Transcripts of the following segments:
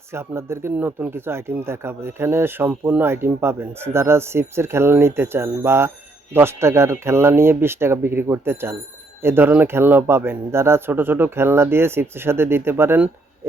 আজকে আপনাদেরকে নতুন কিছু আইটেম দেখাবো। এখানে সম্পূর্ণ আইটেম পাবেন। যারা চিপসের খেলনা নিতে চান বা 10 টাকার খেলনা নিয়ে 20 টাকা বিক্রি করতে চান, এ ধরনের খেলনাও পাবেন। যারা ছোট ছোট খেলনা দিয়ে চিপসের সাথে দিতে পারেন,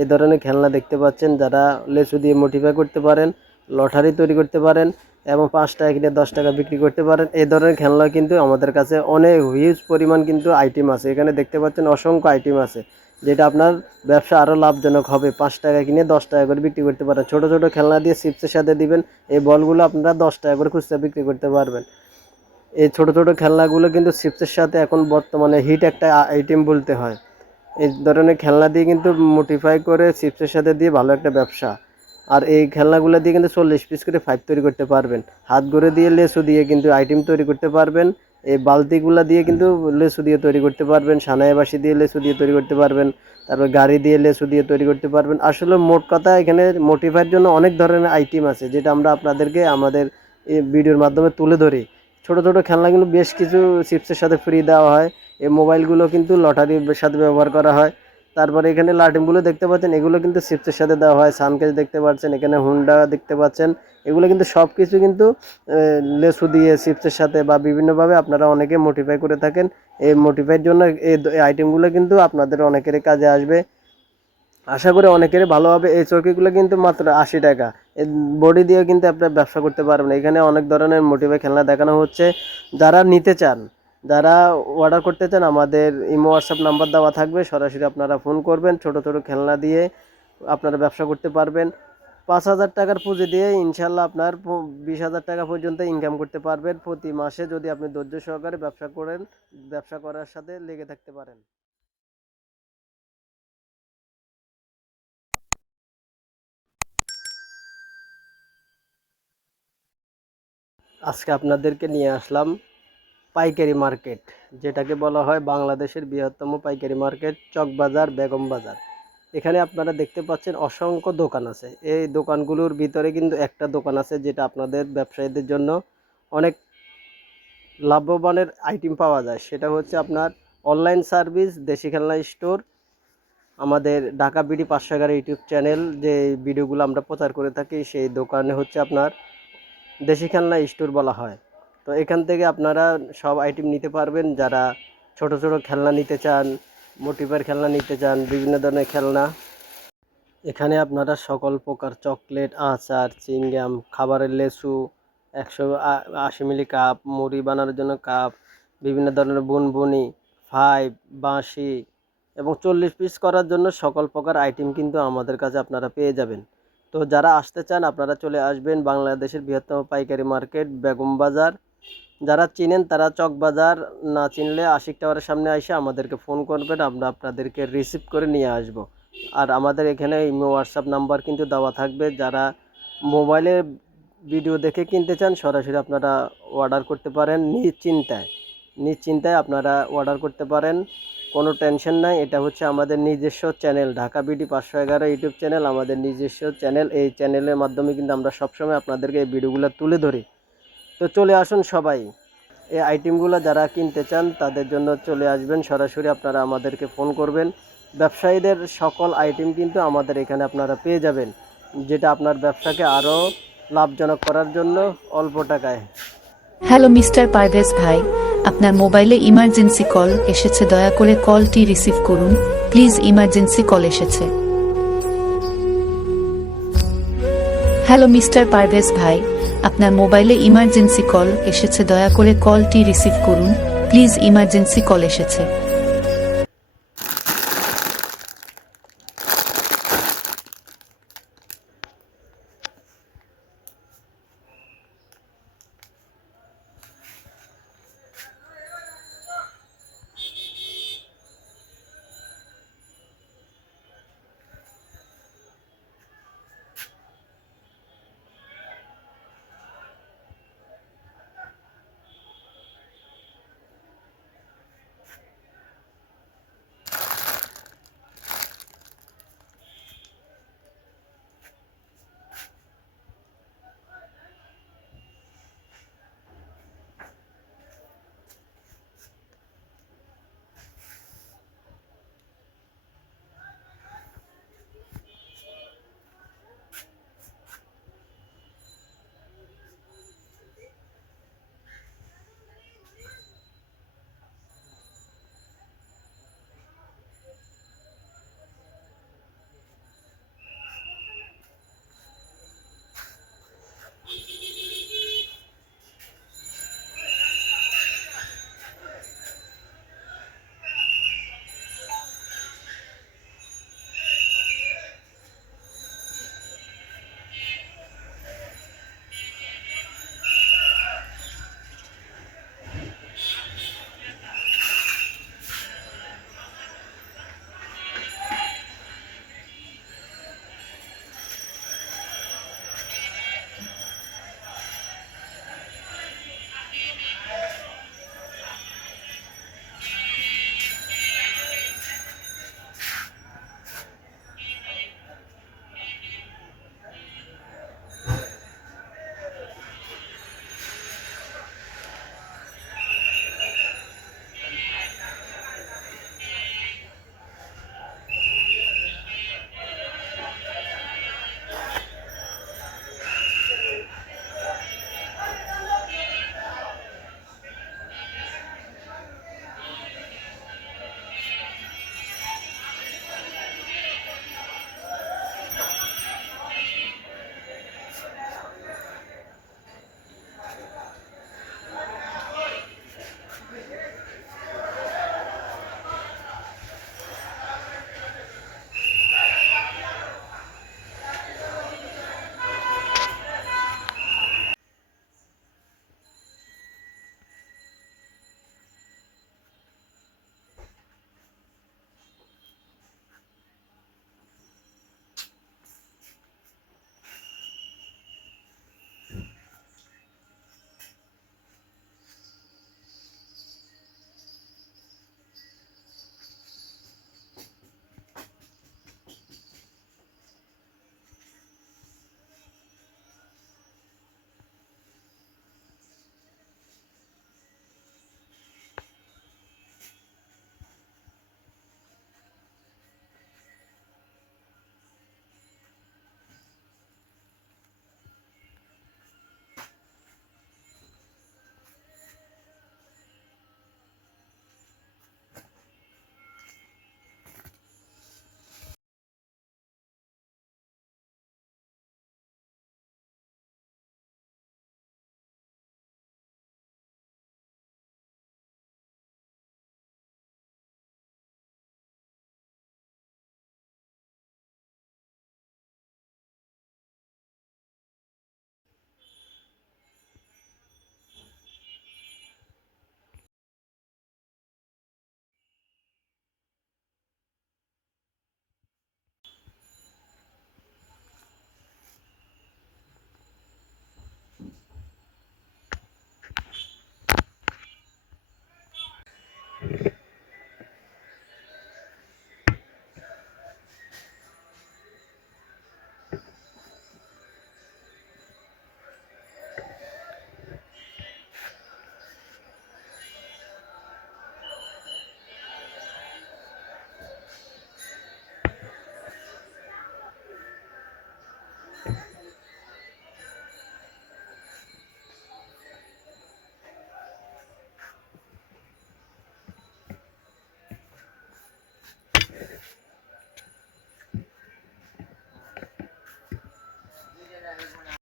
এ ধরনের খেলনা দেখতে পাচ্ছেন। যারা লেচু দিয়ে মোটিফাই করতে পারেন, লটারি তৈরি করতে পারেন এবং 5 টাকা কিনে 10 টাকা বিক্রি করতে পারেন, এই ধরনের খেলনা কিন্তু আমাদের কাছে অনেক হিউজ পরিমাণ কিন্তু আইটেম আছে। এখানে দেখতে পাচ্ছেন অসংখ্য আইটেম আছে, যেটা আপনার ব্যবসা আরও লাভজনক হবে। 5 টাকা কিনে 10 টাকা করে বিক্রি করতে পারেন। ছোট ছোট খেলনা দিয়ে চিপসের সাথে দিবেন, এই বলগুলো আপনারা 10 টাকা করে খুচরা বিক্রি করতে পারবেন। এই ছোট ছোট খেলনাগুলো কিন্তু চিপসের সাথে এখন বর্তমানে হিট একটা আইটেম বলতে হয়। এই ধরনের খেলনা দিয়ে কিন্তু মোটিফাই করে চিপসের সাথে দিয়ে ভালো একটা ব্যবসা। আর এই খেলনাগুলো দিয়ে কিন্তু 40 পিস করে ফাইভ তৈরি করতে পারবেন। হাত গড়ে দিয়ে লেচু দিয়ে কিন্তু আইটেম তৈরি করতে পারবেন। এই বালতিগুলো দিয়ে কিন্তু লেচু দিয়ে তৈরি করতে পারবেন। সানাই বাসি দিয়ে লেচু দিয়ে তৈরি করতে পারবেন। তারপর গাড়ি দিয়ে লেচু দিয়ে তৈরি করতে পারবেন। আসলে মোট কথা এখানে মোটিফাইয়ের জন্য অনেক ধরনের আইটেম আছে, যেটা আমরা আপনাদেরকে আমাদের এই ভিডিওর মাধ্যমে তুলে ধরি। ছোট ছোট খেলনা কিন্তু বেশ কিছু চিপসের সাথে ফ্রি দেওয়া হয়। এই মোবাইলগুলো কিন্তু লটারির সাথে ব্যবহার করা হয়। তারপরে এখানে লাটিমগুলো দেখতে পাচ্ছেন, এগুলো কিন্তু চিপসের সাথে দেওয়া হয়। সানকেস দেখতে পাচ্ছেন, এখানে হুন্ডা দেখতে পাচ্ছেন। এগুলো কিন্তু সব কিছু কিন্তু লেচু দিয়ে চিপসের সাথে বা বিভিন্নভাবে আপনারা অনেকে মোটিফাই করে থাকেন। এই মোটিফাইয়ের জন্য এই আইটেমগুলো কিন্তু আপনাদের অনেকেরই কাজে আসবে। আশা করি অনেকেরই ভালো হবে। এই চরকিগুলো কিন্তু মাত্র 80 টাকা। এই বডি দিয়েও কিন্তু আপনার ব্যবসা করতে পারবেন। এখানে অনেক ধরনের মোটিভে খেলনা দেখানো হচ্ছে। যারা নিতে চান, যারা অর্ডার করতে চান, আমাদের ইমো হোয়াটসঅ্যাপ নাম্বার দেওয়া থাকবে। সরাসরি আপনারা ফোন করবেন। ছোট ছোট খেলনা দিয়ে আপনারা ব্যবসা করতে পারবেন। 5,000 টাকার পুঁজি দিয়ে ইনশাল্লাহ আপনার 20,000 টাকা পর্যন্ত ইনকাম করতে পারবেন প্রতি মাসে, যদি আপনি ধৈর্য সহকারে ব্যবসা করেন, ব্যবসা করার সাথে লেগে থাকতে পারেন। আজকে আপনাদেরকে নিয়ে আসলাম পাইকারি মার্কেট, যেটাকে বলা হয় বাংলাদেশের বৃহত্তম পাইকারি মার্কেট, চকবাজার, বেগম বাজার। এখানে আপনারা দেখতে পাচ্ছেন অসংখ্য দোকান আছে। এই দোকানগুলোর ভিতরে কিন্তু একটা দোকান আছে, যেটা আপনাদের ব্যবসায়ীদের জন্য অনেক লাভবানের আইটেম পাওয়া যায়। সেটা হচ্ছে আপনার অনলাইন সার্ভিস দেশি খেলনা স্টোর। আমাদের ঢাকা বিডি 511 ইউটিউব চ্যানেল, যে ভিডিওগুলো আমরা প্রচার করে থাকি, সেই দোকানে হচ্ছে আপনার দেশি খেলনা স্টোর বলা হয়। তো এখান থেকে আপনারা সব আইটেম নিতে পারবেন। যারা ছোট ছোট খেলনা নিতে চান, মোটিভের খেলনা নিতে চান, বিভিন্ন ধরনের খেলনা, এখানে আপনারা সকল প্রকার চকলেট, আচার, চিংগাম, খাবারের লেচু, 180 মিলি কাপ, মুড়ি বানানোর জন্য কাপ, বিভিন্ন ধরনের বুনবুনি, ফাইভ, বাঁশি এবং 40 পিস করার জন্য সকল প্রকার আইটেম কিন্তু আমাদের কাছে আপনারা পেয়ে যাবেন। তো যারা আসতে চান আপনারা চলে আসবেন বাংলাদেশের বৃহত্তম পাইকারি মার্কেট বেগম বাজার। যারা চিনেন তারা চক বাজার, না চিনলে আশিক টাওয়ারের সামনে এসে আমাদেরকে ফোন করবেন, আমরা আপনাদেরকে রিসিভ করে নিয়ে আসব। আর আমাদের এখানে ইমো হোয়াটসঅ্যাপ নাম্বার কিন্তু দেওয়া থাকবে। যারা মোবাইলে ভিডিও দেখে কিনতে চান, সরাসরি আপনারা অর্ডার করতে পারেন নিশ্চিন্তায়। নিশ্চিন্তায় আপনারা অর্ডার করতে পারেন, কোনো টেনশন নাই। এটা হচ্ছে আমাদের নিজস্ব channel, Dhaka BD 511 YouTube channel, আমাদের নিজস্ব চ্যানেল। এই চ্যানেলের মাধ্যমে কিন্তু আমরা সবসময় আপনাদেরকে এই ভিডিওগুলো তুলে ধরি। তো চলে আসুন সবাই, এই আইটেমগুলো যারা কিনতে চান তাদের জন্য চলে আসবেন। সরাসরি আপনারা আমাদেরকে ফোন করবেন। ব্যবসায়ীদের সকল আইটেম কিন্তু আমাদের এখানে আপনারা পেয়ে যাবেন, যেটা আপনার ব্যবসাকে আরও লাভজনক করার জন্য অল্প টাকায়। হ্যালো মিস্টার পারভেজ ভাই, আপনার মোবাইলে ইমার্জেন্সি কল এসেছে, দয়া করে কলটি রিসিভ করুন প্লিজ, ইমার্জেন্সি কল এসেছে। হ্যালো মিস্টার পারভেজ ভাই, আপনার মোবাইলে ইমার্জেন্সি কল এসেছে, দয়া করে কলটি রিসিভ করুন প্লিজ, ইমার্জেন্সি কল এসেছে।